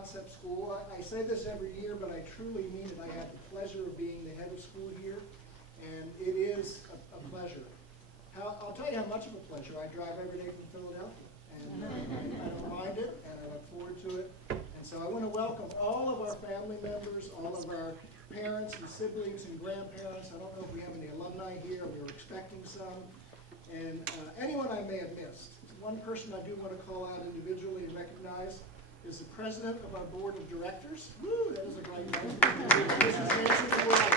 concept school. I say this every year, but I truly mean it. I have the pleasure of being the head of school here, and it is a pleasure. I'll tell you how much of a pleasure. I drive every day from Philadelphia, and I don't mind it, and I look forward to it. And so I want to welcome all of our family members, all of our parents and siblings and grandparents. I don't know if we have any alumni here. We were expecting some. And anyone I may have missed. One person I do want to call out individually and recognize is the president of our board of directors. Woo, that is a great name. Mrs. Nancy Dvorak.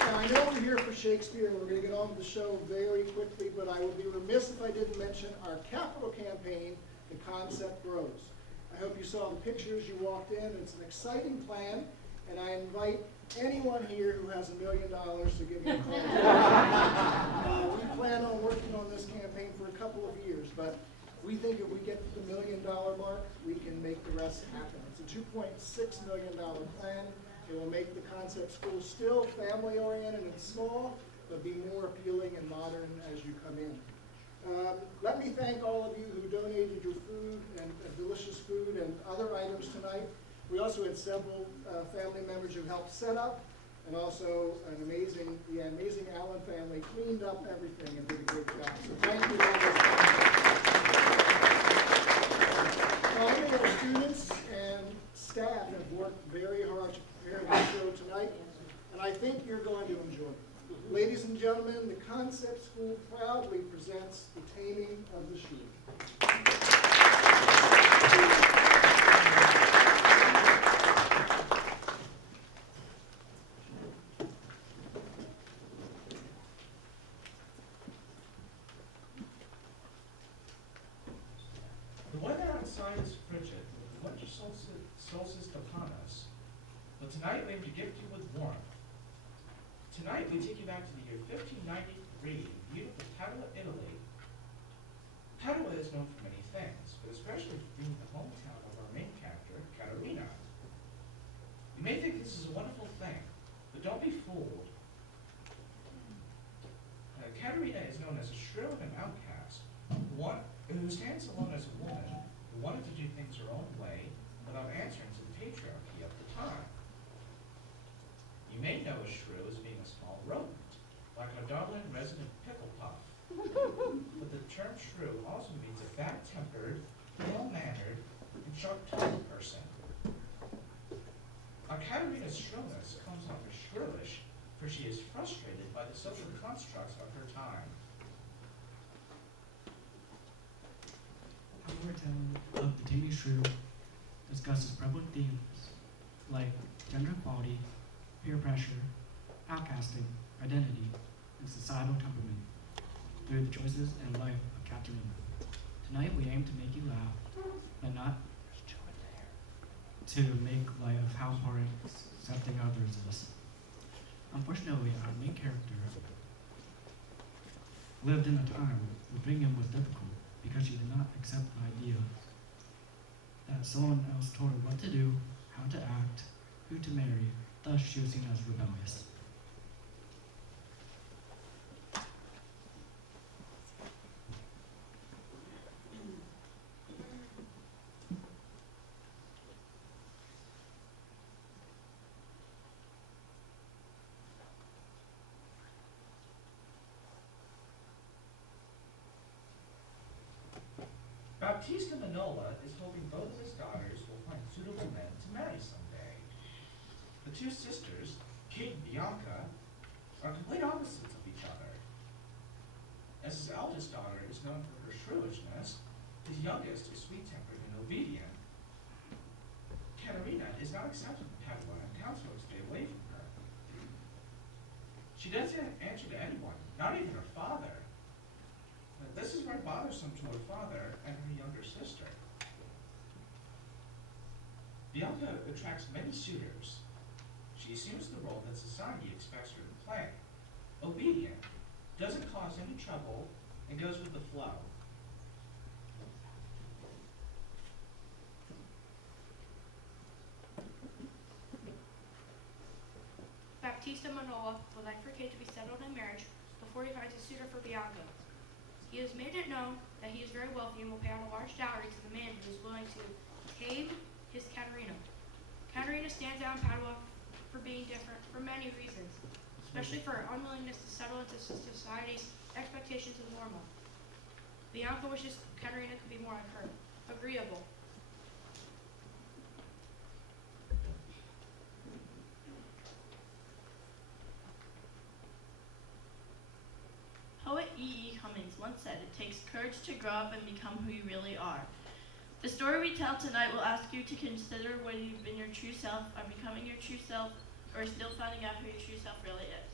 Now, I know we're here for Shakespeare, and we're going to get on with the show very quickly, but I would be remiss if I didn't mention our capital campaign, The Concept Grows. I hope you saw the pictures you walked in. It's an exciting plan, and I invite anyone here who has $1 million to give me a call. We plan on working on this campaign for a couple of years, but we think if we get to the $1 million mark, we can make the rest happen. It's a $2.6 million plan. It will make the concept school still family-oriented and small, but be more appealing and modern as you come in. Let me thank all of you who donated your food and delicious food and other items tonight. We also had several family members who helped set up, and also the amazing Allen family cleaned up everything and did a great job. So thank you all. Finally, our students and staff have worked very hard to prepare this show tonight, and I think you're going to enjoy it. Ladies and gentlemen, the Concept School proudly presents the Taming of the Shrew. The weather outside is frigid, with the winter solstice upon us. But tonight we aim to gift you with warmth. Tonight we take you back to the year 1593 in beautiful Padua, Italy. Padua is known for many things, but especially for being the hometown of our main character, Caterina. You may think this is a wonderful thing, but don't be fooled. Caterina is known as a shrew and an outcast, who stands alone as a woman who wanted to do things her own way without answering to the patriarchy of the time. You may know a shrew as being a small rodent, like our Dublin resident pickle puff. But the term shrew also means a bad-tempered, ill-mannered, and sharp-tongued person. Our Caterina's shrewdness comes off as shrewish, for she is frustrated by the social constructs of her time. Our telling of the Taming Shrew discusses prevalent themes like gender equality, peer pressure, outcasting, identity, and societal temperament through the choices and life of Caterina. Tonight we aim to make you laugh, but not to make light of how important accepting others is. Unfortunately, our main character lived in a time where bringing was difficult because she did not accept the idea that someone else told her what to do, how to act, who to marry, thus she was seen as rebellious. Baptista Manola is hoping both of his daughters will find suitable men to marry someday. The two sisters, Kate and Bianca, are complete opposites of each other. As his eldest daughter is known for her shrewishness, his youngest is sweet-tempered and obedient. Caterina is not accepted in Padua and counsels her to stay away from her. She doesn't answer to anyone, not even her father. This is very bothersome to her father and her younger sister. Bianca attracts many suitors. She assumes the role that society expects her to play. Obedient, doesn't cause any trouble, and goes with the flow. Baptista Manola would like for Kate to be settled in marriage before he finds a suitor for Bianca. He has made it known that he is very wealthy and will pay out a large dowry to the man who is willing to tame his Caterina. Caterina stands out in Padua for being different for many reasons, especially for her unwillingness to settle into society's expectations of normal. Bianca wishes Caterina could be more like her, agreeable. Poet E. E. Cummings once said, "It takes courage to grow up and become who you really are." The story we tell tonight will ask you to consider whether you've been your true self, are becoming your true self, or still finding out who your true self really is.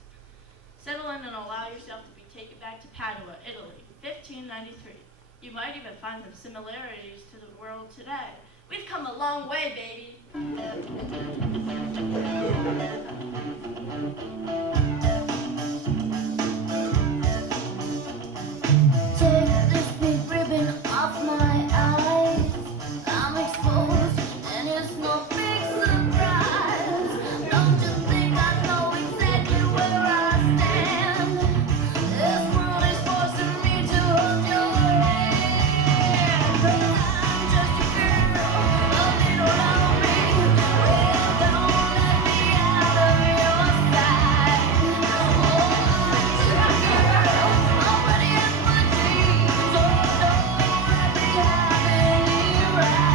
Settle in and allow yourself to be taken back to Padua, Italy, 1593. You might even find some similarities to the world today. We've come a long way, baby. Take this big ribbon off my eyes. I'm exposed, and it's no big surprise. Don't you think I know exactly where I stand? This world is forcing me to hold your hand. 'Cause I'm just a girl, a little lonely. Well, don't let me out of your sight. Oh, I'm just a girl, already in my dreams. Oh, don't let me have any rights.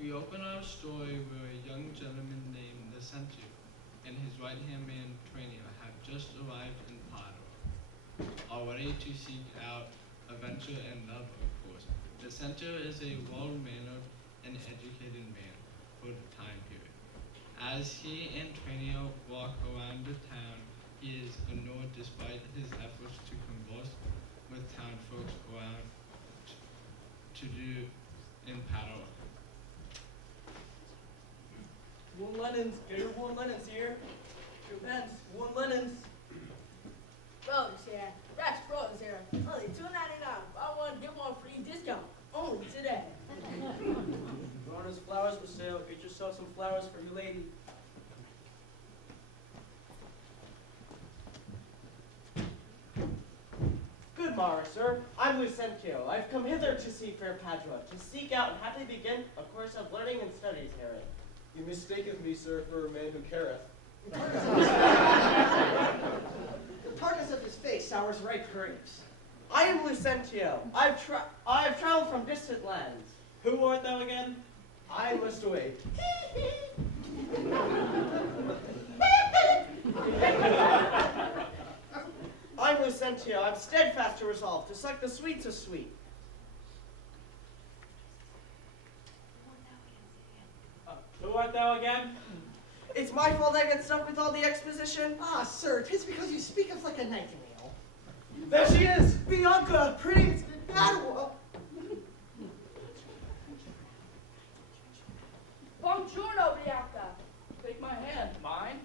We open our story where a young gentleman named Licentio and his right-hand man Tranio have just arrived in Padua, all ready to seek out adventure and love, of course. Licentio is a well-mannered and educated man for the time period. As he and Tranio walk around the town, he is annoyed despite his efforts to converse with town folks around to do in Padua. Woolen linens, get your woolen linens here. Your pens, woolen linens. Brothers here, Rex Brothers here. Only $2.99. Buy one, get one free discount. Only today. Garner's flowers for sale. Get yourself some flowers for your lady. Good morrow, sir. I'm Lucentio. I've come hither to see fair Padua, to seek out and happily begin a course of learning and studies herein. You mistaketh me, sir, for a man who careth. The tartness of his face sours ripe grapes. I am Lucentio. I've traveled from distant lands. Who art thou again? I must away. I'm Lucentio. I'm steadfast to resolve to suck the sweets of sweet. Who art thou again? It's my fault I get stuck with all the exposition. Ah, sir, 'tis because you speak of like a nightingale. There she is! Bianca, Prince, Padua. Buongiorno, Bianca. Take my hand, mine.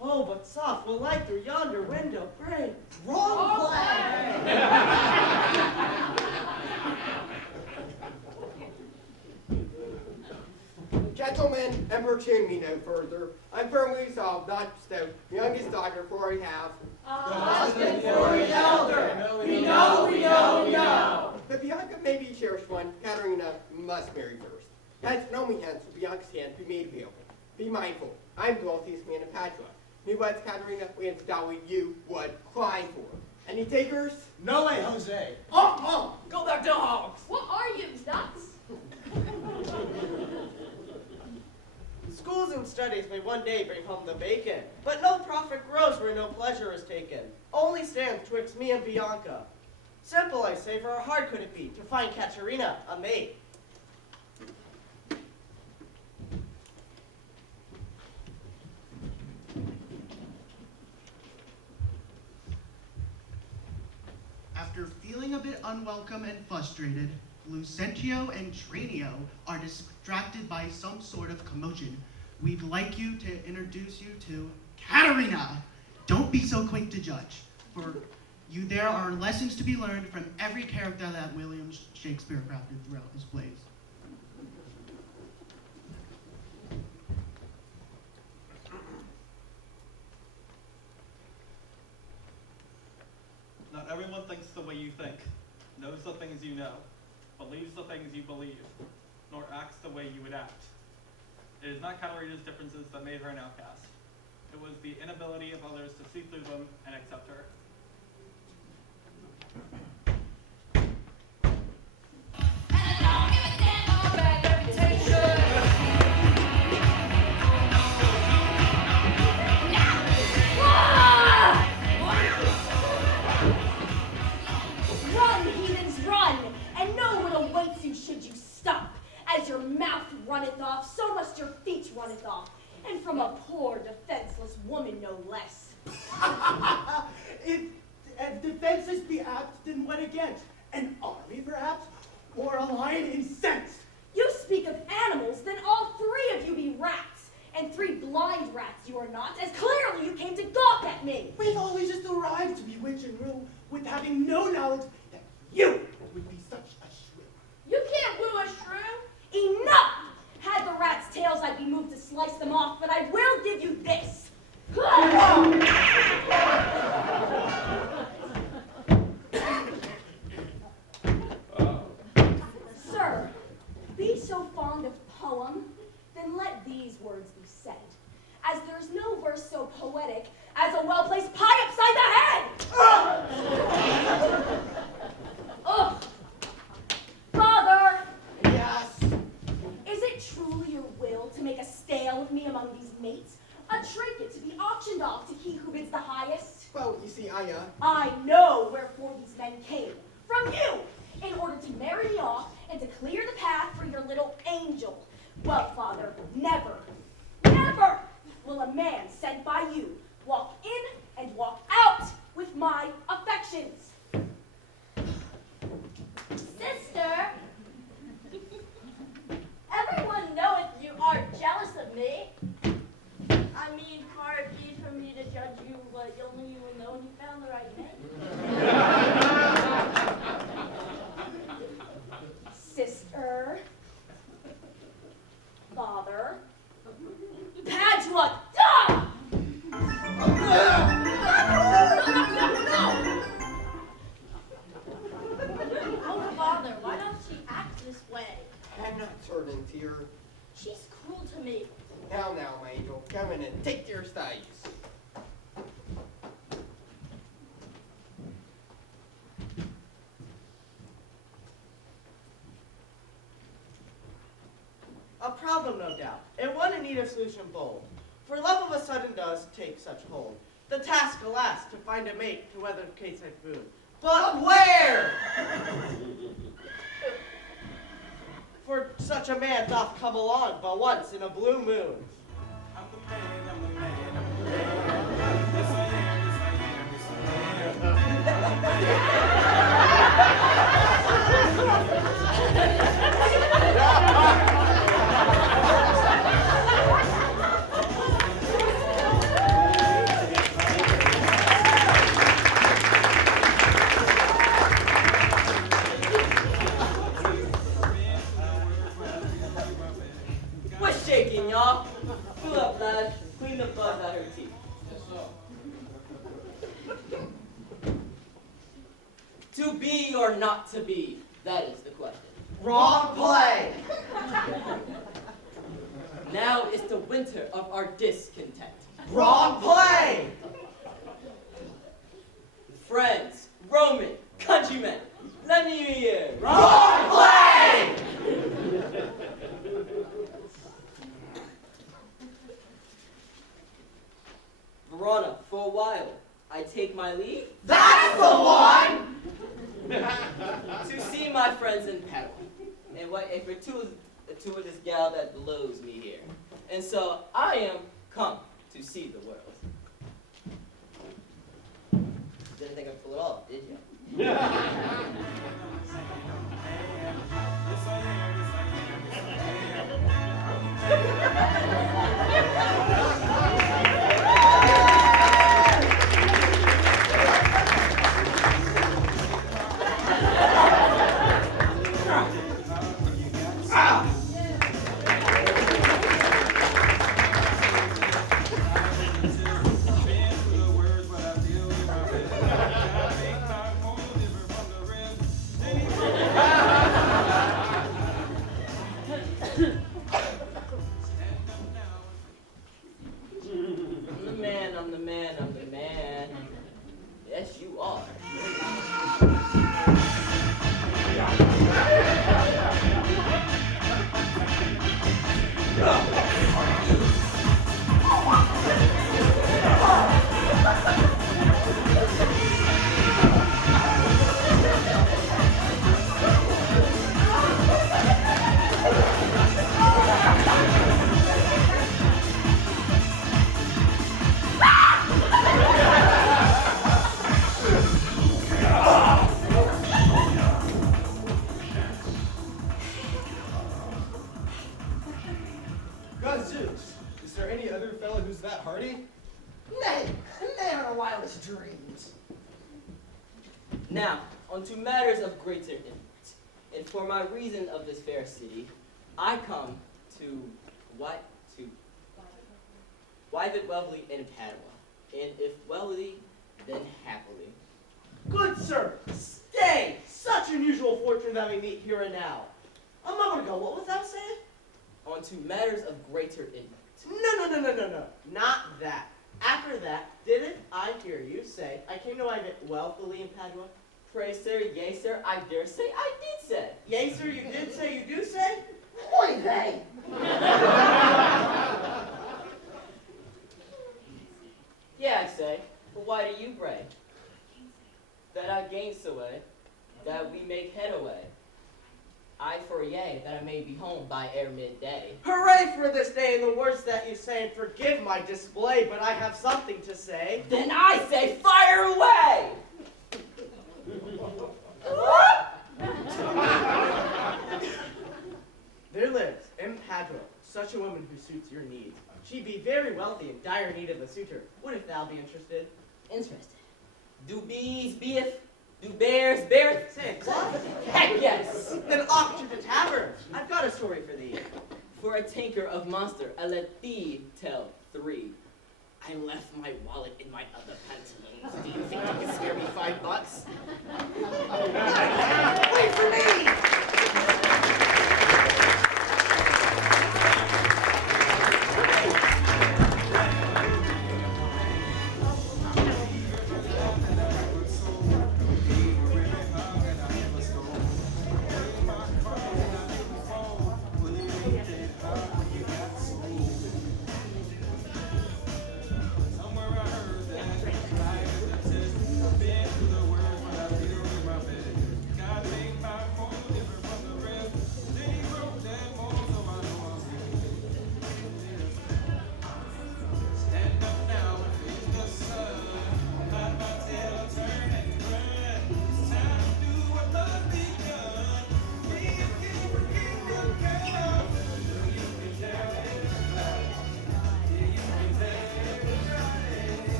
Oh, but soft will light through yonder window bring. Wrong flag. Gentlemen, importune me no further. I'm firmly resolved not to bestow the youngest daughter for I have. Husband for the elder. We know. But Bianca may be cherished one, Caterina must marry first. Hence, no me hence will Bianca's hand be made available. Be mindful, I'm the wealthiest man in Padua. Me weds Caterina, we have the dowry you would climb for. Any takers? No way, Jose. Go back to hogs. What are you, nuts? Schools and studies may one day bring home the bacon, but no profit grows where no pleasure is taken. Only stands twixt me and Bianca. Simple, I say, for how hard could it be to find Katerina a mate? After feeling a bit unwelcome and frustrated, Lucentio and Tranio are distracted by some sort of commotion. We'd like you to introduce you to Katerina. Don't be so quick to judge. For you, there are lessons to be learned from every character that William Shakespeare crafted throughout his plays. Not everyone thinks the way you think, knows the things you know, believes the things you believe, nor acts the way you would act. It is not Katerina's differences that made her an outcast. It was the inability of others to see through them and accept her. Run, heathens, run, and know what awaits you should you stop. As your mouth runneth off, so must your feet runneth off, and from a poor, defenseless woman no less. If defenses be apt, then what against? An army, perhaps? Or a lion incensed? You speak of animals, then all three of you be rats, and three blind rats you are not, as clearly you came to gawk at me. We've only just arrived to bewitch and rule, with having no knowledge that you would be such a shrew. You can't woo a shrew. Enough! Had the rats' tails, I'd be moved to slice them off, but I will give you this. Sir, be so fond of poem, then let these words be said, as there's no verse so poetic as a well-placed pie upside the head! Ugh! Father! Yes. Is it truly your will to make a stale of me among these mates? A trinket to be auctioned off to he who bids the highest? Well, you see, I know wherefore these men came. From you! In order to marry me off and to clear the path for your little angel. Well, Father, never, never will a man sent by you walk in and walk out with my affections. Sister, everyone knoweth you are jealous of me. I mean, far it be from me to judge you, but only you will know when you found the right mate. Sister, Father, Padua, duh! Oh, Father, why does she act this way? I'm not certain, dear. She's cruel to me. Now, my angel, come in and take your studies. A problem, no doubt, and one in need of solution bold. For love of a sudden does take such hold. The task, alas, to find a mate to weather the case I boon. But where? For such a man doth come along but once in a blue moon. I'm the man, I'm the man, I'm the man. Yes, I am, yes, I am, yes, What's shaking, y'all? Fill up, lad. Clean the buzz out of her teeth. To be or not to be, that is the question. Wrong play! Now is the winter of our discontent. Wrong play! Friends, Roman, countrymen, let me hear. Wrong play! Verona for a while. I take my leave. That's the one! To see my friends in Padua. And what if two of this gal that blows me here. And so I am come to see the world. Didn't think I'd pull it off, did you? I'm the man, I'm the man. Yes, you are. Gadzooks, is there any other fellow who's that hardy? Nay, are our wildest dreams. Now, on to matters of greater import. And for my reason of this fair city, I come to wive it wealthily in Padua. And if wealthy, then happily. Good sir, stay! Such unusual fortune that we meet here and now. A moment ago, what was thou saying? On to matters of greater import. No. Not that. After that, didn't I hear you say I came to wive it wealthily in Padua? Pray, sir, yea, sir, I dare say, I did say. Yea, sir, you did say, you do say? Oy vey! Yeah, I say, but why do you pray? That I gainsay away, that we make headway. I for yea, that I may be home by ere midday. Hooray for this day and the words that you say, and forgive my display, but I have something to say. Then I say, fire away! There lives, in Padua, such a woman who suits your needs. She be very wealthy, in dire need of a suitor. Wouldn't thou be interested? Interested. Do bees beef? Do bears bear? Say it, what? Heck yes! Then off to the tavern. I've got a story for thee. For a tinker of monster, I let thee tell three. I left my wallet in my other pantaloons. Do you think you can spare me $5? Wait for me!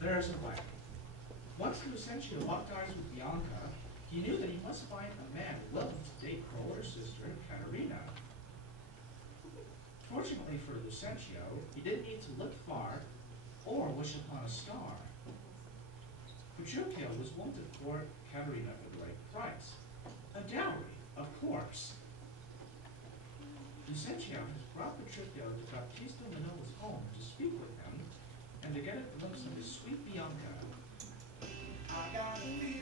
There's a way. Once Lucentio locked eyes with Bianca, he knew that he must find a man willing to date her older sister, Caterina. Fortunately for Lucentio, he didn't need to look far or wish upon a star. Petruchio was willing to court Caterina for the right price. A dowry, of course. Lucentio has brought Petruchio to Baptista Manila's home to speak with him, and and to get a glimpse of his sweet Bianca. I got a feeling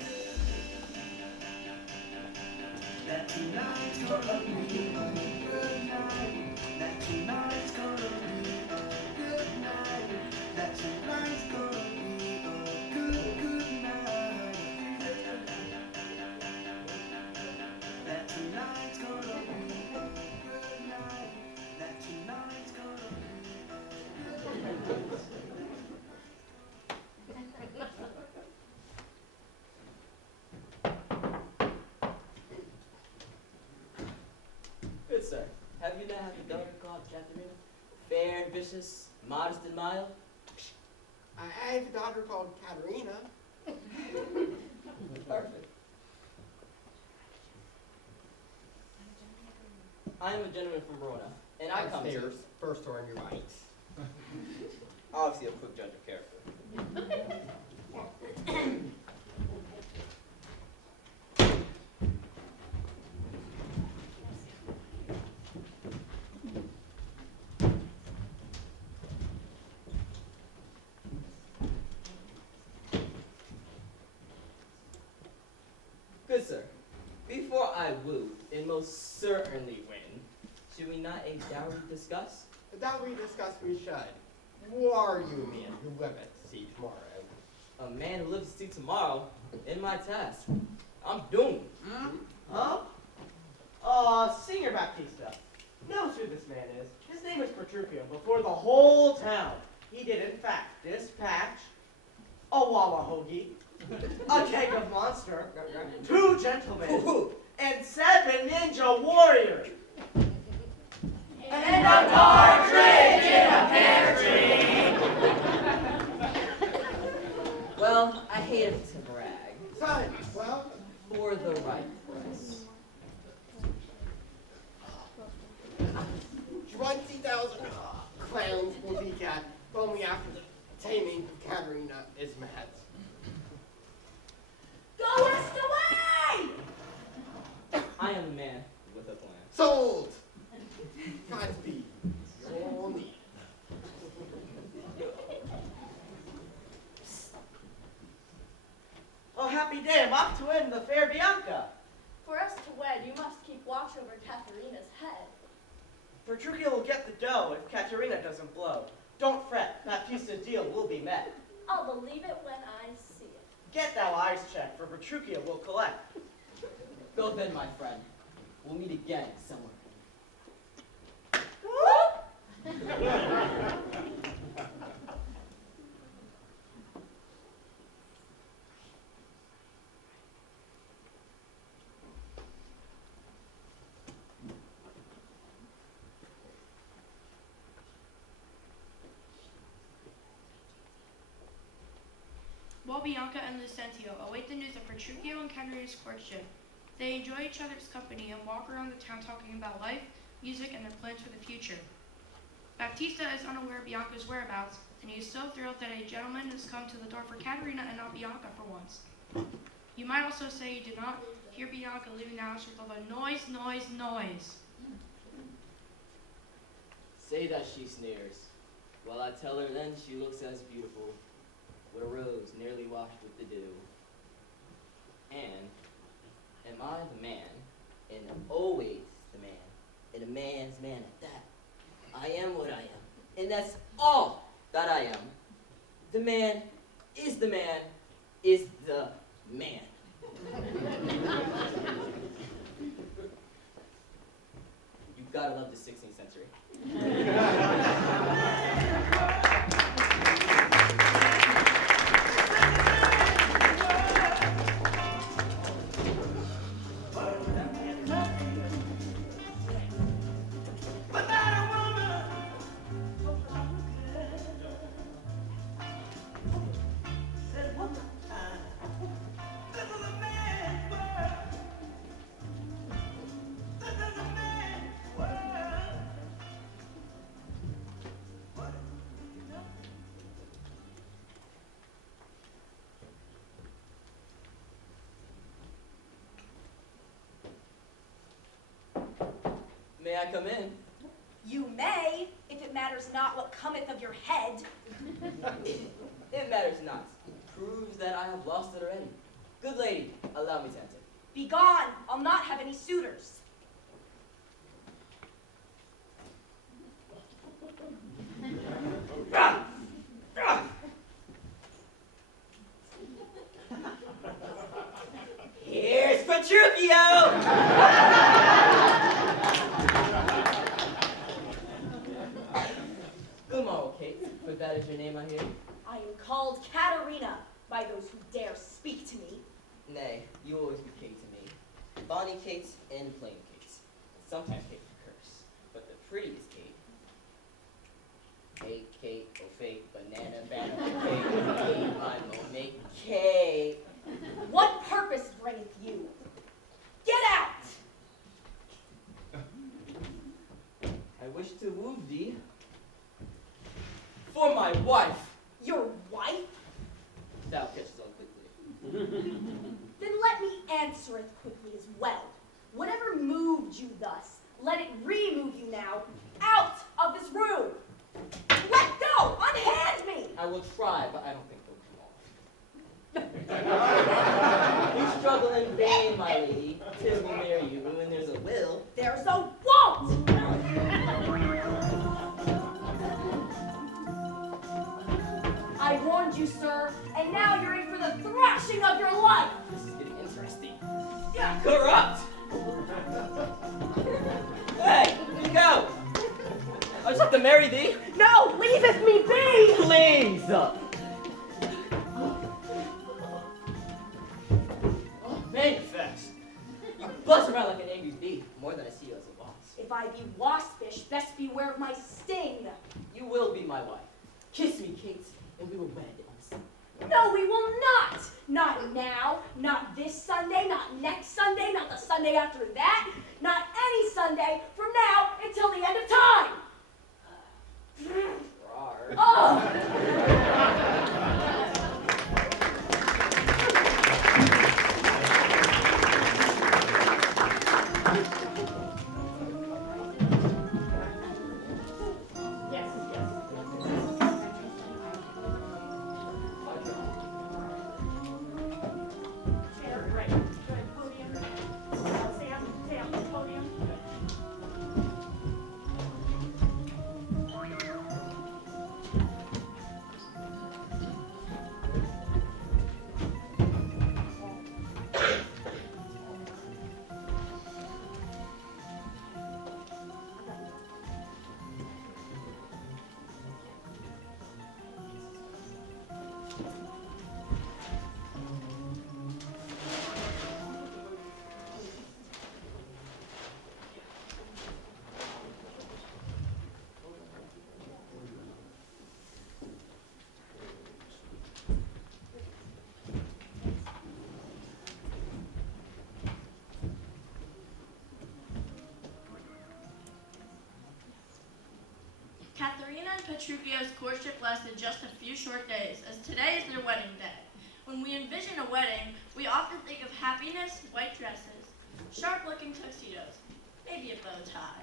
that tonight's gonna be a good night. That tonight's gonna be a good night. That tonight's gonna be a good night. That tonight's gonna be a good night. That tonight's gonna Good sir, have you not have a daughter called Catherine? Fair, ambitious, modest, and mild? I have a daughter called Katerina. Perfect. I am a gentleman from Verona, and I come to... Upstairs, first door on your right. Obviously a quick judge of character. Good sir, before I woo, and most certainly win, should we not a dowry discuss? That we discussed we should. Who are you, man, who live at sea tomorrow? A man who lives to see tomorrow, in my task. I'm doomed. Huh? Senior Baptista knows who this man is. His name is Petruchio before the whole town. He did, in fact, dispatch a Wawa hoagie, a keg of Monster, 2 gentlemen, and 7 ninja warriors. and a partridge in a pear tree. Well, I hate to brag. Son, well, For the right price. 20,000 clowns will be cat. Only after the taming of Katerina is met. Go west away! I am a man with a plan. Sold! Godspeed. You're me. Oh, happy day, I'm off to win the fair Bianca. For us to wed, you must keep watch over Katharina's head. Petruchio will get the dough if Katerina doesn't blow. Don't fret, Baptista's deal will be met. I'll believe it when I see it. Get thou eyes checked, for Petruchio will collect. Go then, my friend. We'll meet again somewhere. While Bianca and Lucentio await the news of Petruchio and Caterina's courtship, they enjoy each other's company and walk around the town talking about life, music, and their plans for the future. Baptista is unaware of Bianca's whereabouts, and he is so thrilled that a gentleman has come to the door for Caterina and not Bianca for once. You might also say you did not hear Bianca leaving the house with all the noise, noise, noise. Say that she sneers. Well, I tell her then she looks as beautiful, with a rose nearly washed with the dew. And am I the man, and always the man, and a man's man at that? I am what I am, and that's all that I am. The man is the man, is the man. You gotta love the 16th century. May I come in? You may, if it matters not what cometh of your head. It matters not. Proves that I have lost it already. Good lady, allow me to enter. Begone, I'll not have any suitors. Here's Petruchio! Good morrow, Kate, for that is your name, I hear. I am called Katerina by those who dare speak to me. Nay, you always be Kate to me. Bonnie Kate and plain Kate. And sometimes Kate for curse. But the prettiest Kate. Kate, oh fake, banana, Kate, I'm gonna make Kate. What purpose bringeth you? Get out! I wish to woo thee for my wife. Your wife? Thou catches on quickly. Then let me answer it quickly as well. Whatever moved you thus, let it remove you now out of this room. Let go! Unhand me! I will try, but I don't think they'll come off. You struggle in vain, my lady. 'Tis will marry you, and when there's a will, There's a won't! I warned you, sir, and now you're in for the thrashing of your life! this is getting interesting. Yeah. Corrupt! Hey, go! I just have to marry thee. No, leaveth me be! Please! Manifest. You buzz around like an angry bee, more than I see you as a wasp. If I be waspish, best beware of my sting. You will be my wife. Kiss me, Kate, and we will wed on Sunday. No, we will not! Not now, not this Sunday, not next Sunday, not the Sunday after that, not any Sunday from now until the end of time! Rar. Oh! Katharina and Petruchio's courtship lasted just a few short days, as today is their wedding day. When we envision a wedding, we often think of happiness, white dresses, sharp-looking tuxedos, maybe a bow tie,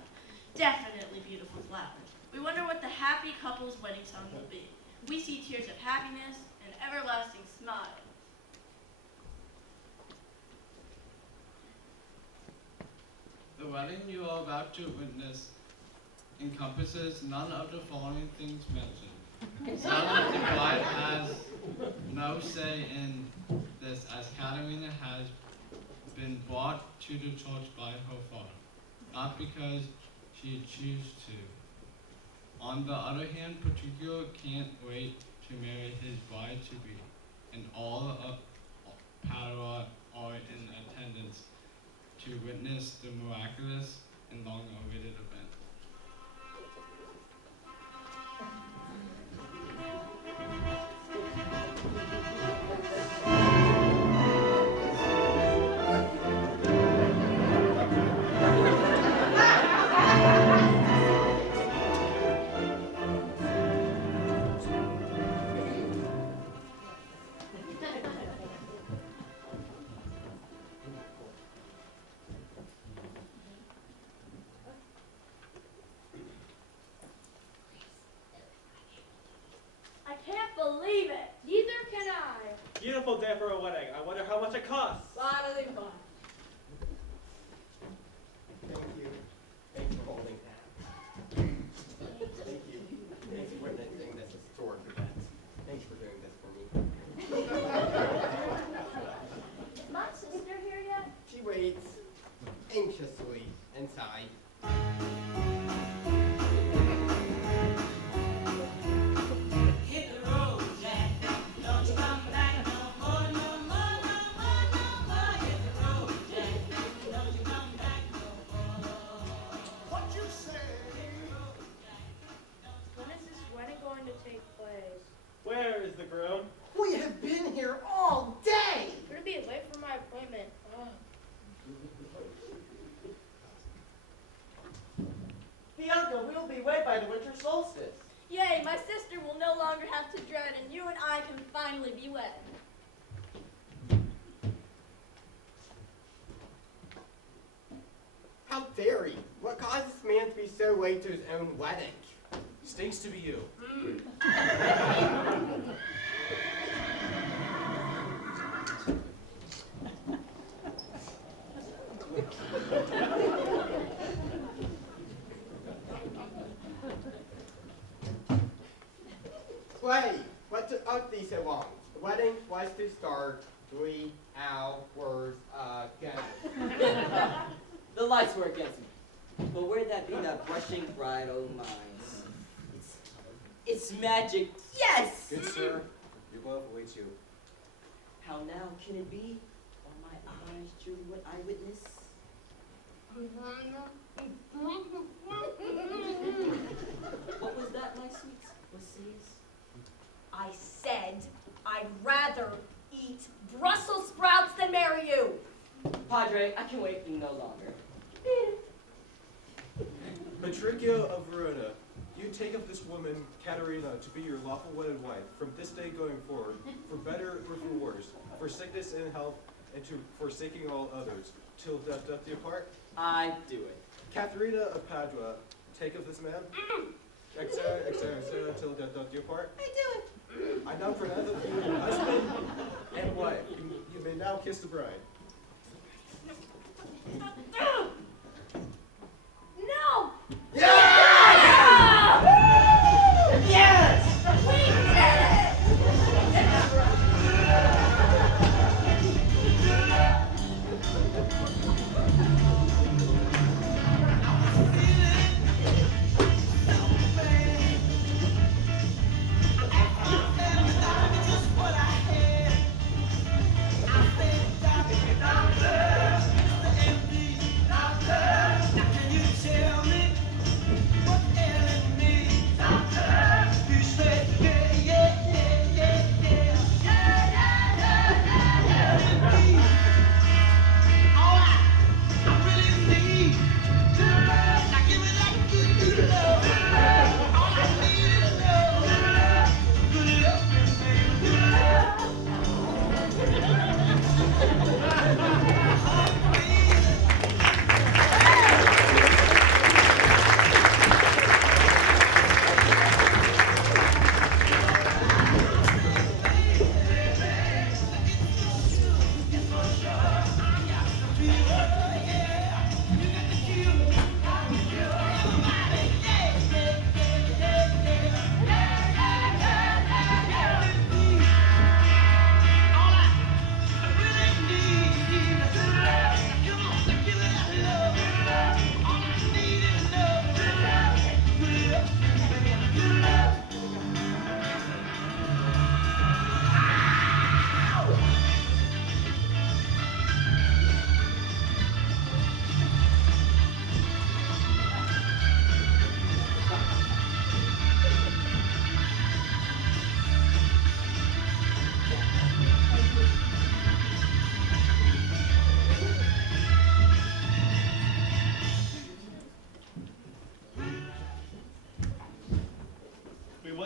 definitely beautiful flowers. We wonder what the happy couple's wedding song will be. We see tears of happiness and everlasting smile. The wedding you are about to witness encompasses none of the following things mentioned. Son of the bride has no say in this, as Katerina has been brought to the church by her father, not because she chose to. On the other hand, Petruchio can't wait to marry his bride-to-be, and all of Padua are in attendance to witness the miraculous and long-awaited event. there for a wedding. I wonder how much it costs. Finally fun. Thank you. Thanks for holding that. Thank you. Thanks for witnessing this historic event. Thanks for doing this for me. Is my sister here yet? She waits anxiously inside. Hit the road, Jack. Don't you come back no more, no more, no more, no more. Hit the road, Jack. Don't you come back no more. What you say? When is this wedding going to take place? Where is the groom? We have been here all day. I'm gonna be late for my appointment. Bianca, we will be wed by the winter solstice. Yay, my sister will no longer have to dread, and you and I can finally be wed. How dare he? What caused this man to be so late to his own wedding? Stinks to be you. Clay, what took up these so long? The wedding was to start 3 hours ago. The lights were against me. But where'd that be, that blushing bride o' mine? It's magic, yes! Good sir, your love awaits you. How now can it be? Are my eyes truly what I witness? What was that, my sweets? What's I said I'd rather eat Brussels sprouts than marry you. Padre, I can wait no longer. Patricio of Verona, you take of this woman, Katerina, to be your lawful wedded wife, from this day going forward, for better or for worse, for sickness and health, and to forsaking all others, till death doth you apart? I do it. Katharina of Padua, take of this man, etc., till death doth you apart? I do it. I now pronounce you husband and wife. You may now kiss the bride. No! Yeah! Yes! We did it!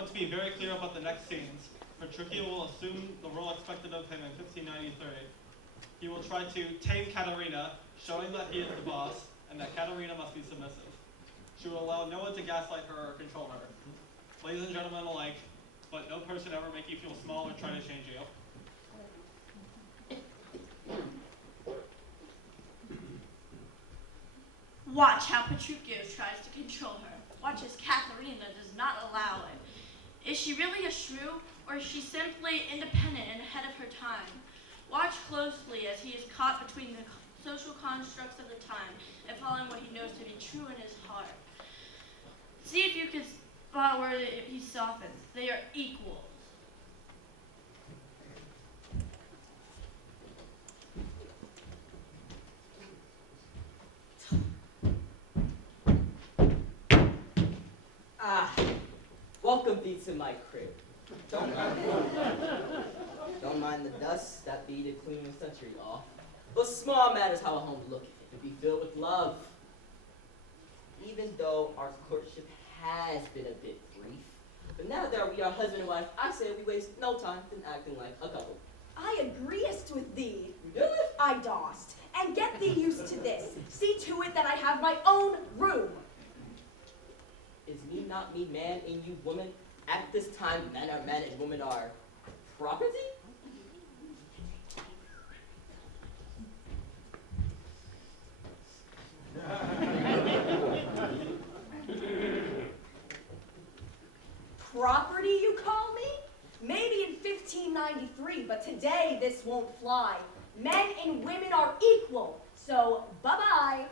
To be very clear about the next scenes, Patricio will assume the role expected of him in 1593. He will try to tame Katerina, showing that he is the boss, and that Katerina must be submissive. She will allow no one to gaslight her or control her. Ladies and gentlemen alike, let no person ever make you feel small or try to change you. Watch how Petruchio tries to control her. Watch as Katharina does not allow it. Is she really a shrew, or is she simply independent and ahead of her time? Watch closely as he is caught between the social constructs of the time and following what he knows to be true in his heart. See if you can spot where he softens. They are equals. Ah, welcome thee to my crib. Don't mind the dust that be the cleaning century off. But small matters how a home looketh if it be filled with love. Even though our courtship has been a bit brief, but now that we are husband and wife, I say we waste no time in acting like a couple. I agreeest with thee. You do it? I dost. And get thee used to this. See to it that I have my own room. Is me not me man and you woman? At this time, men are men and women are property? Property, you call me? Maybe in 1593, but today this won't fly. Men and women are equal, so bye-bye.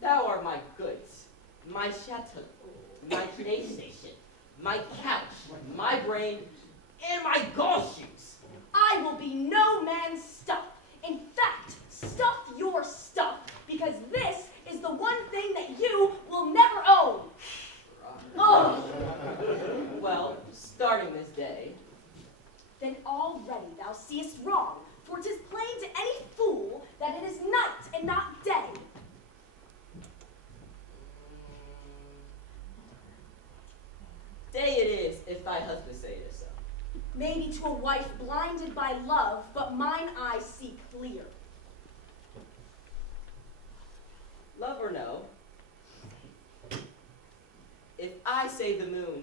Thou art my goods, my chateau, my PlayStation, my couch, my brain, and my golf shoes. I will be no man's stuff. In fact, stuff your stuff, because this is the one thing that you will never own. Oh. Well, starting this day. Then already thou seest wrong, for 'tis plain to any fool that it is night and not day. Day it is, if thy husband say it is so. Maybe to a wife blinded by love, but mine eyes see clear. Love or no, if I say the moon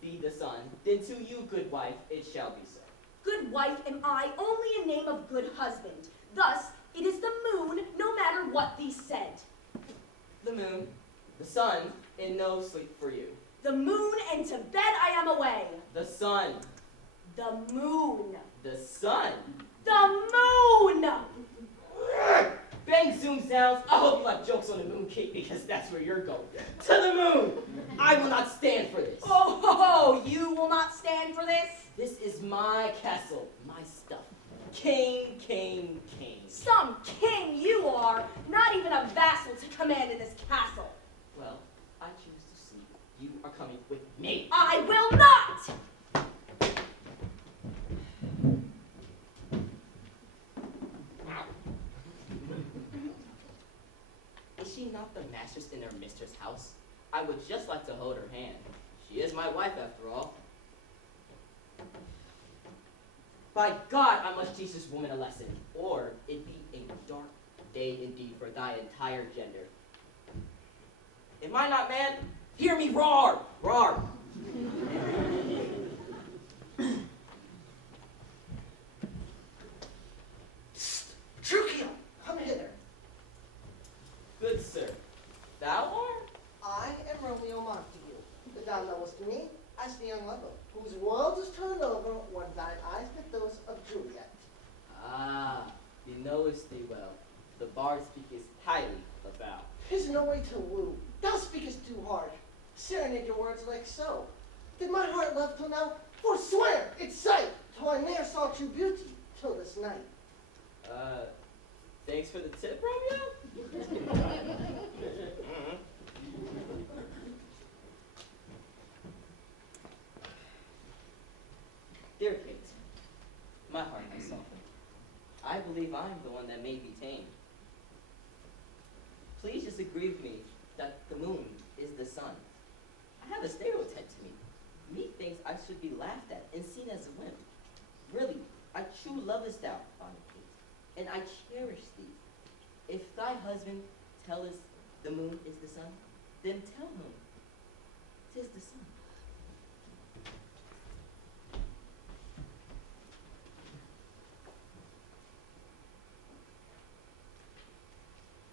be the sun, then to you, good wife, it shall be so. Good wife am I, only in name of good husband. Thus, it is the moon, no matter what thee said. The moon, the sun, in no sleep for you. The moon, and to bed I am away. The sun, The moon. the sun. The moon! Bang zoom sounds. I hope you like jokes on the moon, Kate, because that's where you're going. To the moon! I will not stand for this. Oh, ho, ho, you will not stand for this? This is my castle, my stuff. King, king, king. Some king you are, not even a vassal to command in this castle. Well, I choose to sleep. You are coming with me. I will not! Is she not the mistress in her mistress' house? I would just like to hold her hand. She is my wife, after all. By God, I must teach this woman a lesson, or it be a dark day indeed for thy entire gender. Am I not man? Hear me roar! Roar! Petruchio, come hither. Good sir, thou art? I am Romeo Montague, but thou knowest me as the young lover, whose world is turned over when thine eyes met those of Juliet. Ah, thee knowest thee well. The bard speaketh highly of thou. 'Tis no way to woo. Thou speakest too hard. Serenade your words like so. Did my heart love till now? Forswear its sight, till I ne'er saw true beauty till this night. Thanks for the tip, Romeo? Dear Kate, my heart has softened. I believe I am the one that may be tamed. Please just agree with me that the moon is the sun. I have a stereotype to me. Methinks I should be laughed at and seen as a whim. Really, I true lovest thou, fond Kate, and I cherish thee. If thy husband telleth the moon is the sun, then tell him 'tis the sun.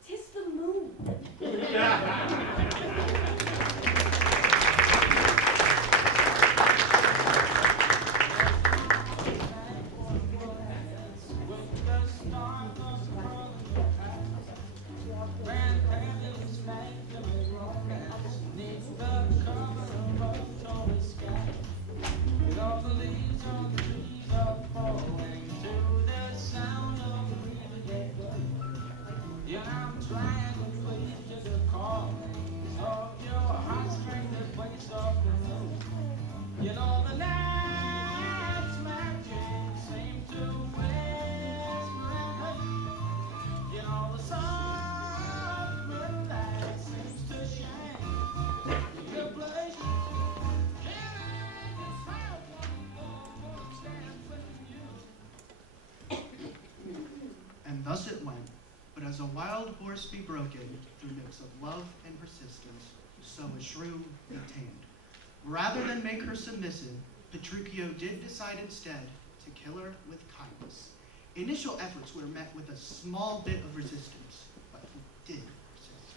Tis the moon. And thus it went. But as a wild horse be broken through mix of love and persistence, so a shrew be tamed. Rather than make her submissive, Petruchio did decide instead to kill her with kindness. Initial efforts were met with a small bit of resistance, but he did persist.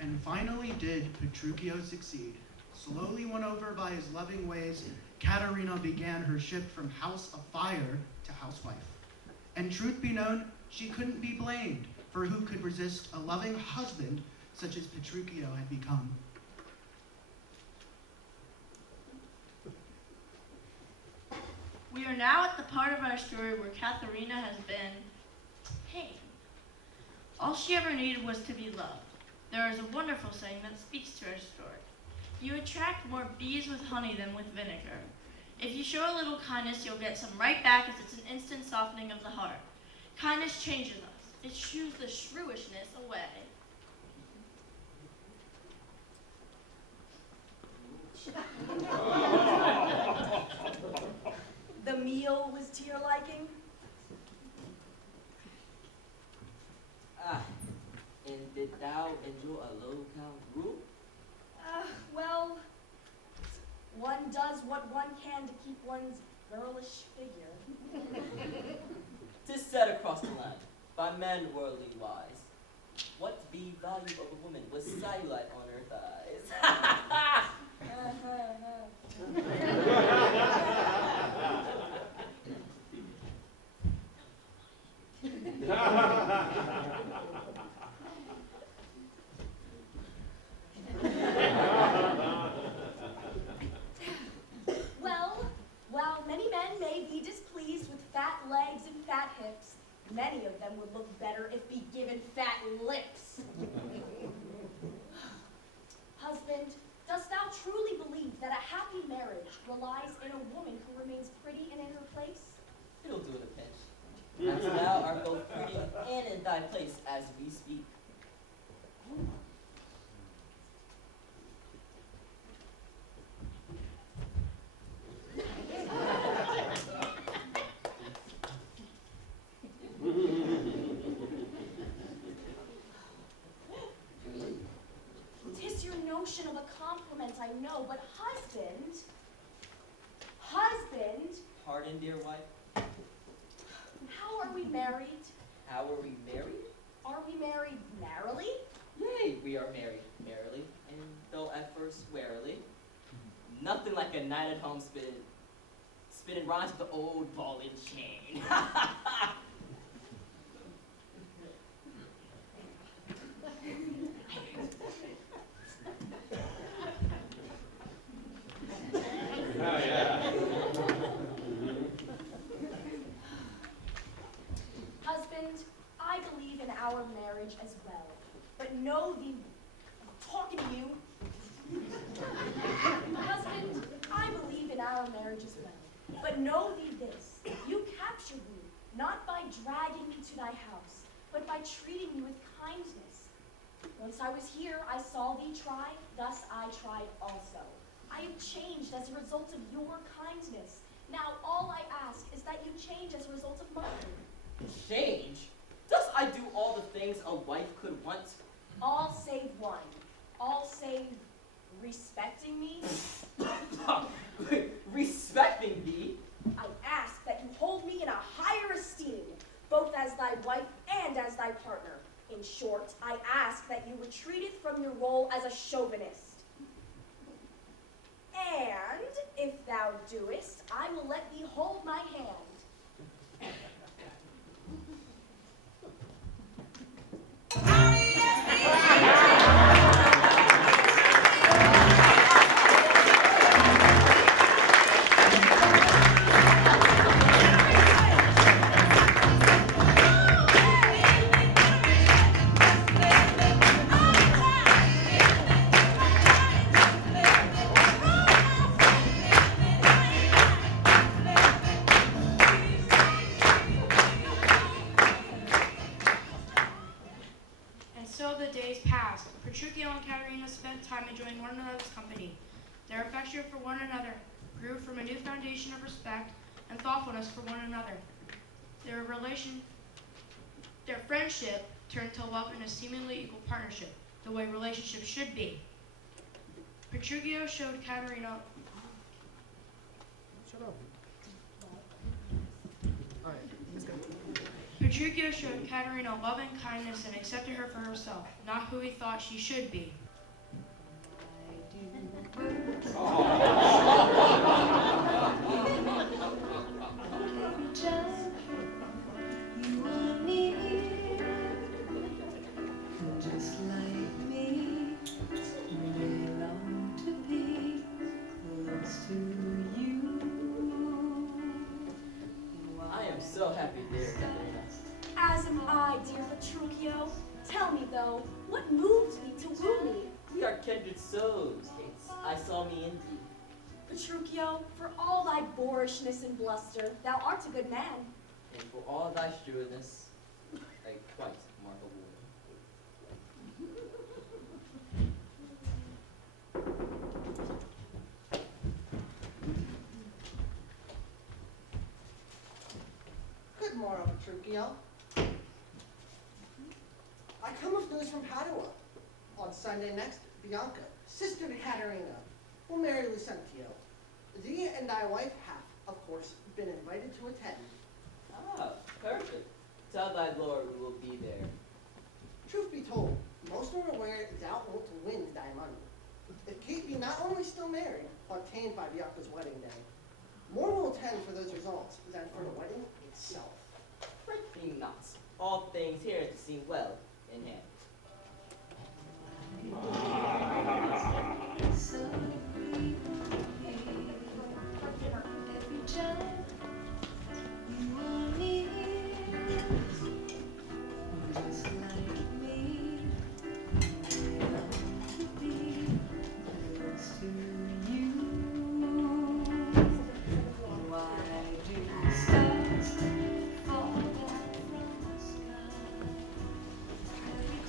And finally did Petruchio succeed. Slowly won over by his loving ways, Caterina began her shift from house of fire to housewife. And truth be known, she couldn't be blamed, for who could resist a loving husband such as Petruchio had become? We are now at the part of our story where Katharina has been tamed. All she ever needed was to be loved. There is a wonderful saying that speaks to her story. You attract more bees with honey than with vinegar. If you show a little kindness, you'll get some right back, as it's an instant softening of the heart. Kindness changes us. It shoos the shrewishness away. The meal was to your liking? Ah, and did thou enjoy a low count rule? Well, one does what one can to keep one's girlish figure. Tis said across the land, by men worldly wise, what be value of a woman with cellulite on her thighs? Well, while many men may be displeased with fat legs and fat hips, many of them would look better if be given fat lips. Husband, dost thou truly believe that a happy marriage relies in a woman who remains pretty and in her place? It'll do in a pinch. As thou art both pretty and in thy place as we speak. like a knight at home spinning rhymes with the old ball and chain. Oh, yeah. Husband, I believe in our marriage as well, but know the... I'm talking to you. Husband, I believe in our marriage as well, but know thee this. You captured me, not by dragging me to thy house, but by treating me with kindness. Once I was here, I saw thee try, thus I tried also. I have changed as a result of your kindness. Now all I ask is that you change as a result of mine. Change? Thus I do all the things a wife could want. All save one. All save respecting me. Respecting thee? I ask that you hold me in a higher esteem, both as thy wife and as thy partner. In short, I ask that you retreated from your role as a chauvinist. And if thou doest, I will let thee hold my hand. Petruchio and Katerina spent time enjoying one another's company. Their affection for one another grew from a new foundation of respect and thoughtfulness for one another. Their friendship turned to love and a seemingly equal partnership, the way relationships should be. Petruchio showed Katerina. Shut up. All right, let's go. Petruchio showed Katerina love and kindness and accepted her for herself, not who he thought she should be. You are near, just like me. We long to be close to you. I am so happy, dear Katerina. As am I, dear Petruchio. Tell me, though, what moved thee to woo me? We are kindred souls, Kate. I saw me in thee. Petruchio, for all thy boorishness and bluster, thou art a good man. And for all thy shrewdness, a quite remarkable Good morrow, Petruchio. I come with news from Padua. On Sunday next, Bianca, sister to Caterina, will marry Lucentio. Thee and thy wife have, of course, been invited to attend. Ah, perfect. Tell thy lord we will be there. Truth be told, most are aware thou wilt win thy money. If Kate be not only still married, but obtained by Bianca's wedding day, more will attend for those results than for the wedding itself. Fret thee not. All things here seem well in hand. So every time you are near, just like me, I long to be close to you. Why do stars fall down from the sky every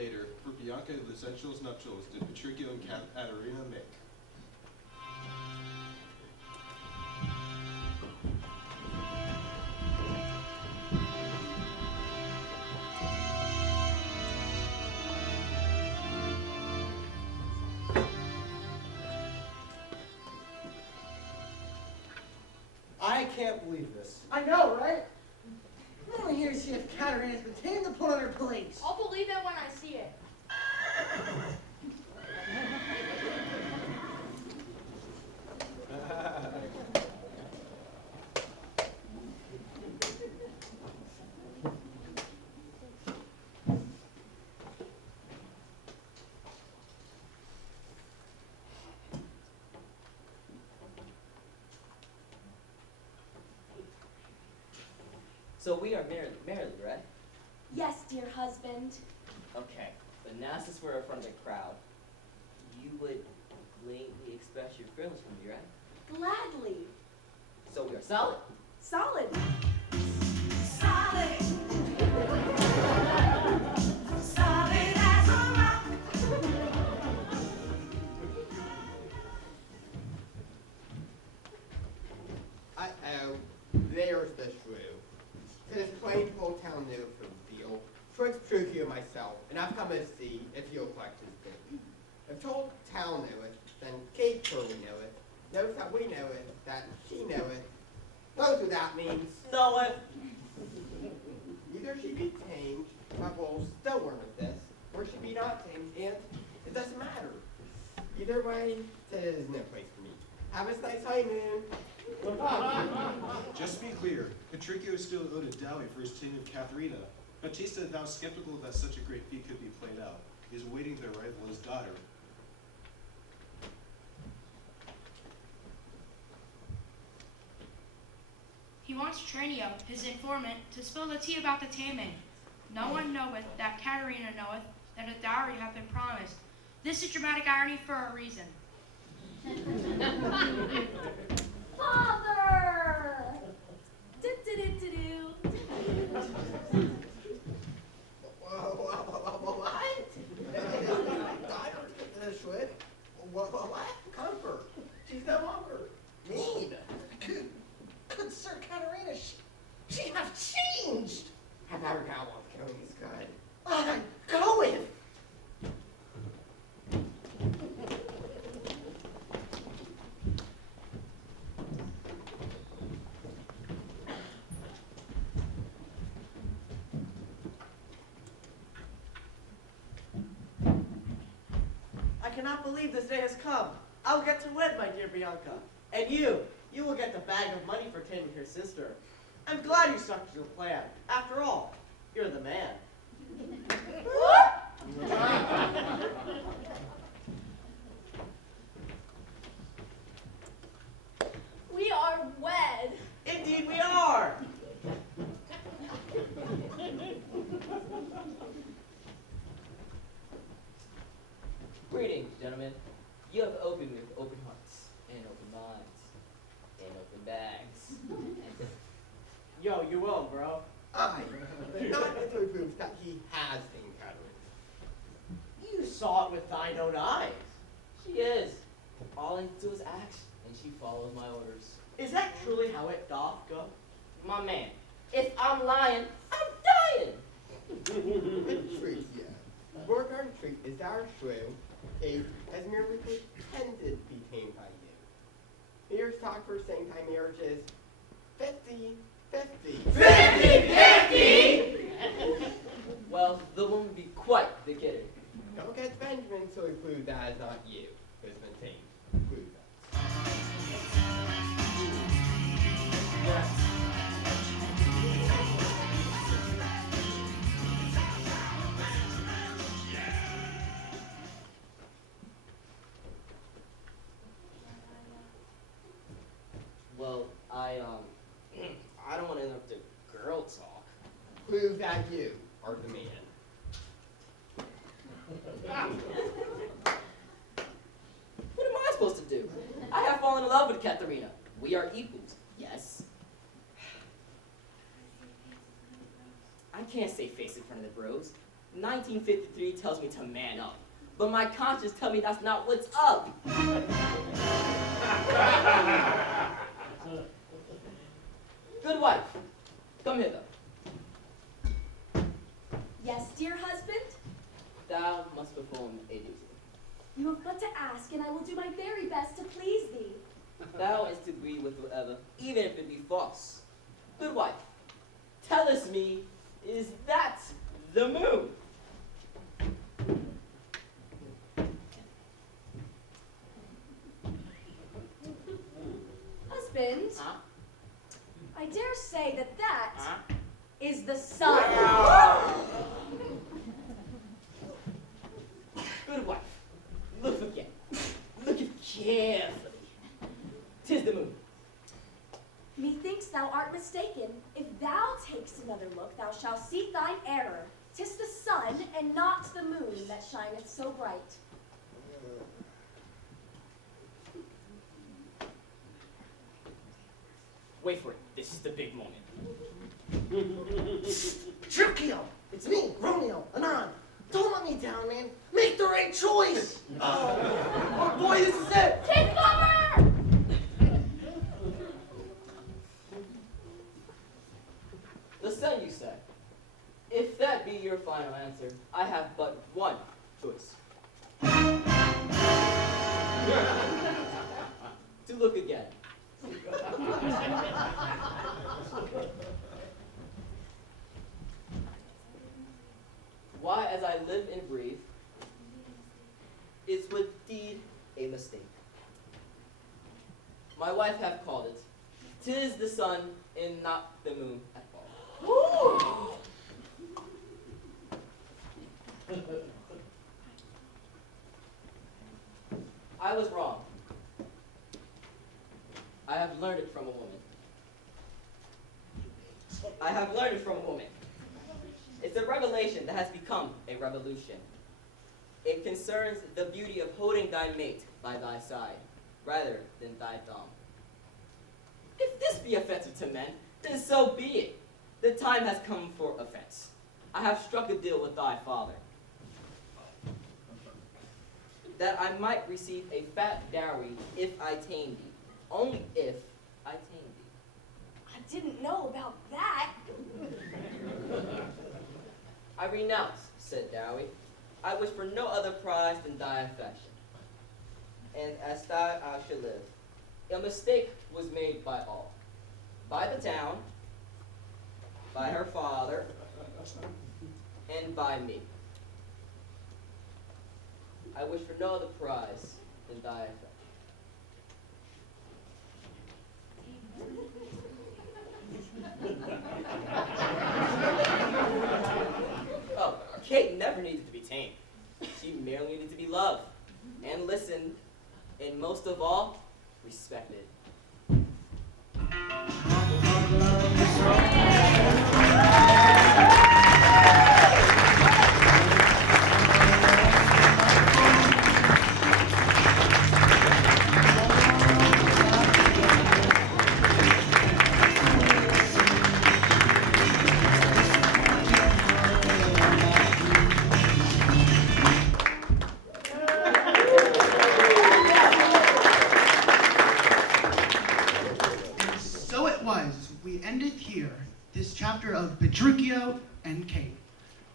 later, for Bianca and Lucentio's nuptials did Patricio and Caterina make. I can't believe this. I know, right? I'm only here to see if Katarina's been taken to put on her place. I'll believe it when I see it. So we are married, right? Yes, dear husband. Okay, but now since we're in front of the crowd, you would blatantly express your feelings for me, right? Gladly. So we are solid. Solid. Solid. Solid as a rock. Uh-oh, there's the Shrew. This plain whole town knew from the deal. Twixt Trujillo and myself, and I've come to see if you'll collect his thing. If whole town knew it, then Kate surely knew it. Knows that we know it, that she knew it. Knows what that means. Know it. Either she be tamed, my will still learn of this, or she be not tamed, and it doesn't matter. Either way, there's no place for me. Have a nice honeymoon. Just to be clear, Patricio still owed a dowry for his taming of Katharina. Batista, now skeptical that such a great feat could be played out, is awaiting the arrival of his daughter. He wants Tranio, his informant, to spill the tea about the taming. No one knoweth that Katerina knoweth that a dowry hath been promised. This is dramatic irony for a reason. Father! Do-do-do-do-do. What? Daughter, Schwid? What? Comfort. She's no longer mean. Good Sir Katarina, she have changed. Have our gal off killing is good. I'm going. I cannot believe this day has come. I'll get to wed, my dear Bianca. And you will get the bag of money for taming your sister. I'm glad you stuck to your plan. After all, you're the man. We are wed. Indeed we are. Greetings, gentlemen. You have opened with open hearts and open minds and open bags. Yo, you will, bro. Aye, but not necessarily proves that he has seen Katarina. You saw it with thine own eyes. She is. All I do is act, and she follows my orders. Is that truly how it doth go? My man, if I'm lying, I'm dying. The truth, yeah. Borgard Street is our Shrew. Kate has merely pretended to be tamed by you. Here's talk for same-time marriages. 50-50. 50-50! Well, the woman would be quite the kidder. Don't get Benjamin so he proves that is not you who's been tamed. Prove that. Yes. Well, I don't want to interrupt the girl talk. Prove that you are the man. What am I supposed to do? I have fallen in love with Katharina. We are equals, yes. I can't save face in front of the bros. 1953 tells me to man up, but my conscience tells me that's not what's up. Good wife, come hither. Yes, dear husband? Thou must perform a duty. You have but to ask, and I will do my very best to please thee. Thou is to agree with whoever, even if it be false. Good wife, tell us me, is that the moon? Husband, Huh? I dare say that that Huh? is the sun. Good wife, look again. Look it carefully. 'Tis the moon. Methinks thou art mistaken. If thou takest another look, thou shalt see thine error. 'Tis the sun and not the moon that shineth so bright. Wait for it. This is the big moment. Petruchio, it's me, Romeo, Anon. Don't let me down, man. Make the right choice. Oh boy, this is it. Take cover! The sun, you say? If that be your final answer, I have but one choice. To look again. Why, as I live and breathe, is with deed a mistake. My wife hath called it. 'Tis the sun and not the moon at all. I was wrong. I have learned it from a woman. I have learned it from a woman. It's a revelation that has become a revolution. It concerns the beauty of holding thy mate by thy side, rather than thy thumb. If this be offensive to men, then so be it. The time has come for offense. I have struck a deal with thy father, that I might receive a fat dowry if I tame thee. Only if I tame thee. I didn't know about that. I renounce, said Dowie. I wish for no other prize than thy affection. And as thou I should live. A mistake was made by all. By the town, by her father, and by me. I wish for no other prize than thy affection. Oh, Kate never needed to be tamed. She merely needed to be loved and listened, and most of all, respected. So it was, we ended here, this chapter of Petruchio and Kate.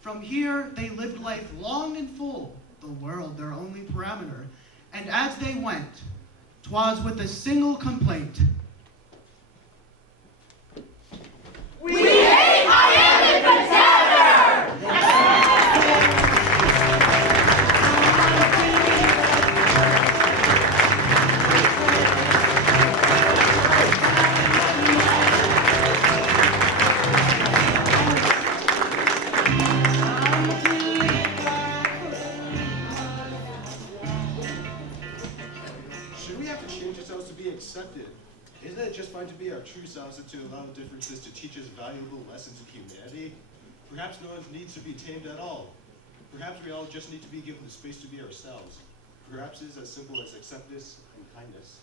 From here, they lived life long and full, the world their only parameter, and as they went, 'twas with a single complaint. We hate Miami Should we have to change ourselves to be accepted? Isn't it just fine to be our true selves and to allow differences to teach us valuable lessons in humanity? Perhaps no one needs to be tamed at all. Perhaps we all just need to be given the space to be ourselves. Perhaps it's as simple as acceptance and kindness.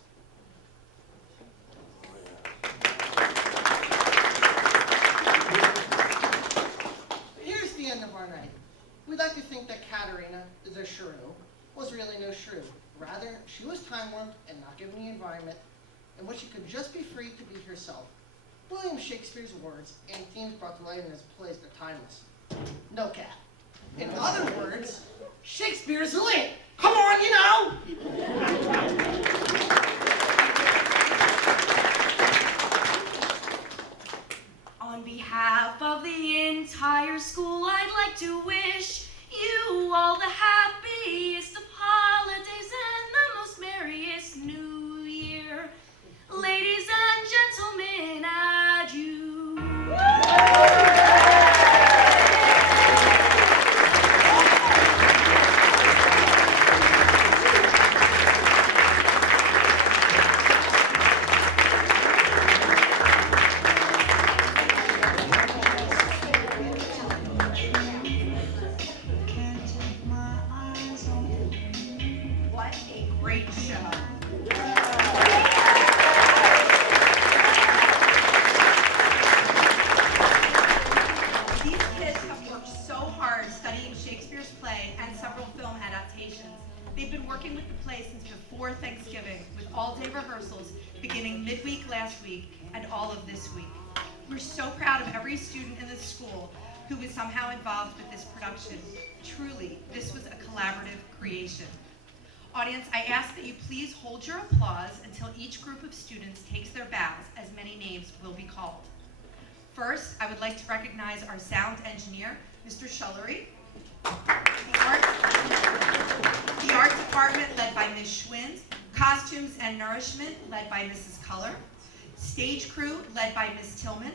Here's the end of our night. really no shrew. Rather, she was time-warped and not given the environment in which she could just be free to be herself. William Shakespeare's words and themes brought to light in his plays are timeless. No cap. In other words, Shakespeare's lit. Come on, you know! On behalf of the entire school, I'd like to wish you all the happiest of holidays and the most merriest New Year. Ladies and gentlemen, adieu. What a great show. These kids have worked so hard studying Shakespeare's play and several film adaptations. They've been working with the play since before Thanksgiving, with all-day rehearsals beginning midweek last week and all of this week. We're so proud of every student in this school who was somehow involved with this production. Truly, this was a collaborative creation. Audience, I ask that you please hold your applause until each group of students takes their bows, as many names will be called. First, I would like to recognize our sound engineer, Mr. Schullery. The art department led by Ms. Schwind. Costumes and nourishment led by Mrs. Culler. Stage crew led by Ms. Tillman.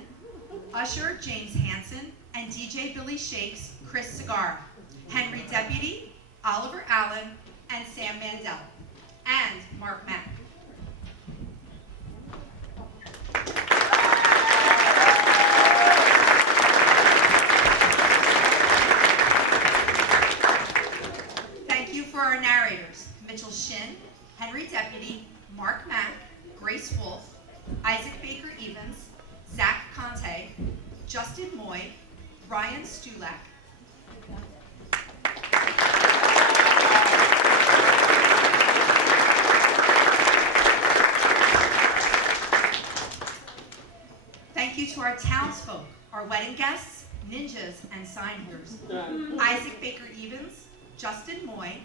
Usher, James Hansen. And DJ Billy Shakes, Chris Segarra. Henry Deputy, Oliver Allen, and Sam Mandel. And Mark Mack. Thank you for our narrators, Mitchell Shin, Henry Deputy, Mark Mack, Grace Wolf, Isaac Baker Evans, Zach Conte, Justin Moy, Ryan Stulak. Thank you to our townsfolk, our wedding guests, ninjas, and signers. Isaac Baker Evans, Justin Moy,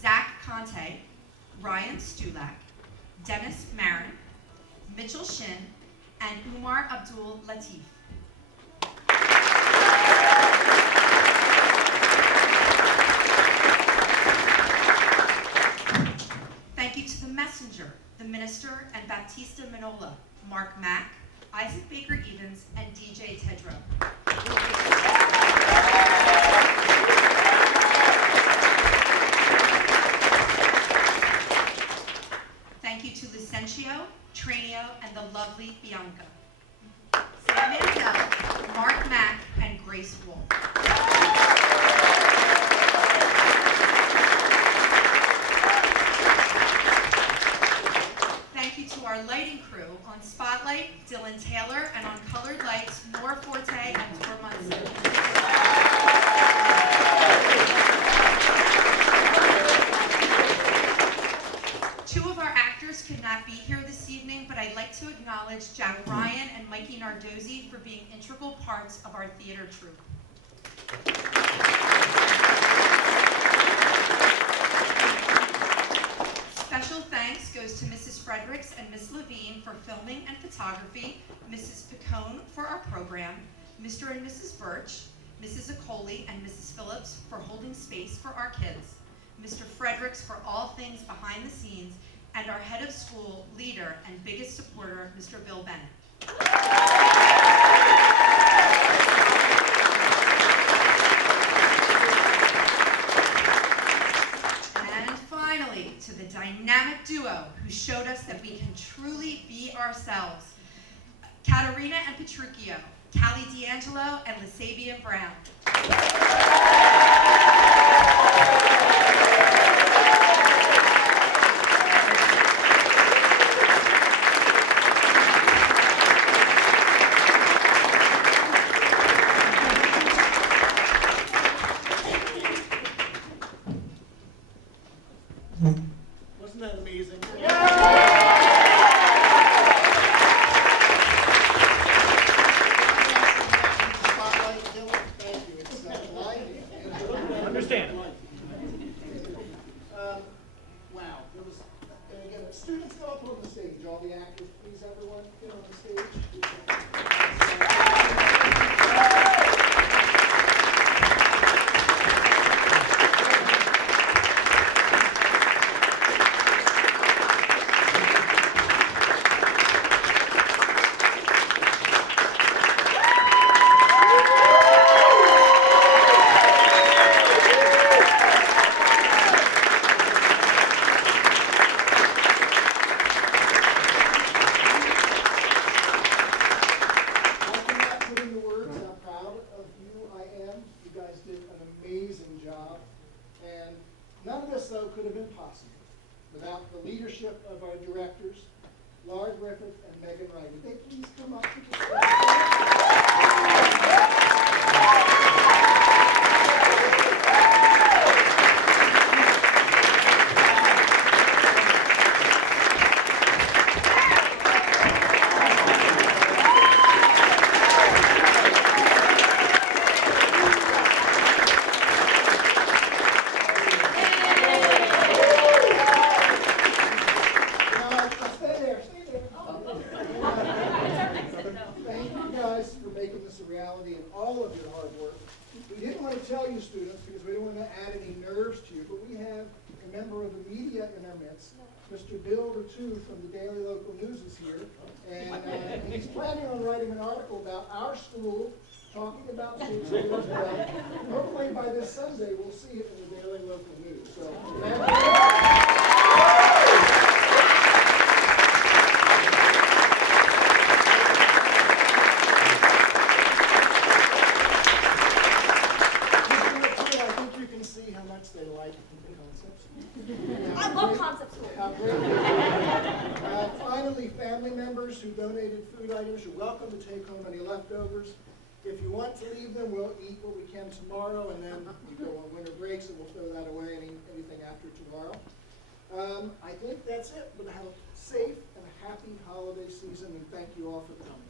Zach Conte, Ryan Stulak, Dennis Marin, Mitchell Shin, and Umar Abdul Latif. Thank you to the messenger, the minister, and Baptista Manola, Mark Mack, Isaac Baker Evans, and DJ Tedrow. Thank you to Licentio, Tranio, and the lovely Bianca. Sam Mandel, Mark Mack, and Grace Wolf. Thank you to our lighting crew on Spotlight, Dylan Taylor, and on Colored Lights, Nora Forte and Tor Munson. Two of our actors could not be here this evening, but I'd like to acknowledge Jack Ryan and Mikey Nardozzi for being integral parts of our theater troupe. Special thanks goes to Mrs. Fredericks and Miss Levine for filming and photography, Mrs. Picone for our program, Mr. and Mrs. Birch, Mrs. Acoli and Mrs. Phillips for holding space for our kids, Mr. Fredericks for all things behind the scenes, and our head of school, leader, and biggest supporter, Mr. Bill Bennett. And finally, to the dynamic duo who showed us that we can truly be ourselves, Katerina and Petruchio, Callie D'Angelo, and Lasabian Brown. guys for making this a reality and all of your hard work. We didn't want to tell you, students, because we didn't want to add any nerves to you, but we have a member of the media in our midst. Mr. Bill Ratu from the Daily Local News is here, and he's planning on writing an article about our school, talking about Shakespeare as well. Hopefully by this Sunday, we'll see it in the Daily Local News. So, I think you can see how much they like the concepts. I love concept school. How great. Finally, family members who donated food items, you're welcome to take home any leftovers. If you want to leave them, we'll eat what we can tomorrow, and then we go on winter breaks, and we'll throw that away, anything after tomorrow. I think that's it. But have a safe and happy holiday season, and thank you all for coming.